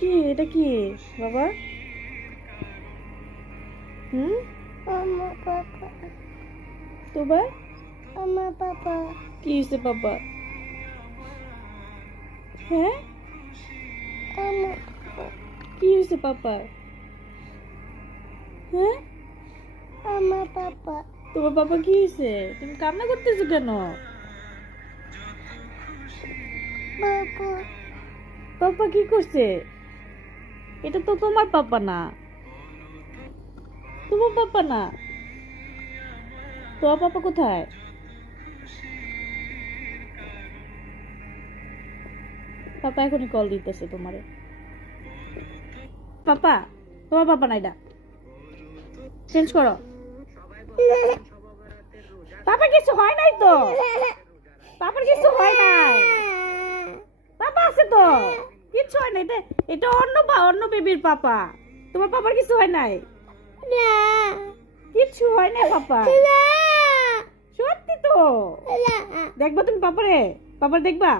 কি এটা কি বাবা? হুম, আমার পাপা, তোবা আমার পাপা, কি হয়েছে পাপা? হ্যাঁ, আমার কি হয়েছে পাপা? হ্যাঁ, আমার পাপা, তোমার পাপা কি হয়েছে? তুমি কান্না করতেছো কেন? বাবা, পাপা কি করছে? এটা তো তোমার পাপা না, তোমার পাপা না। তোমার পাপা কোথায়? পাপা এখনই কল দিতেছে তোমারে। পাপা, তোমার পাপা না, এটা চেঞ্জ করো। পাপা কিছু হয় নাই তো, পাপার কিছু হয় নাই, পাপা আছে তো, কিছু হয় নাই। এটা এটা অন্য অন্য বেবির পাপা, তোমার পাপার কিছু হয় নাই, না, কিছু হয় নাই পাপা, না, সত্যি তো। না, দেখবা তুমি পাপারে, পাপার দেখবা।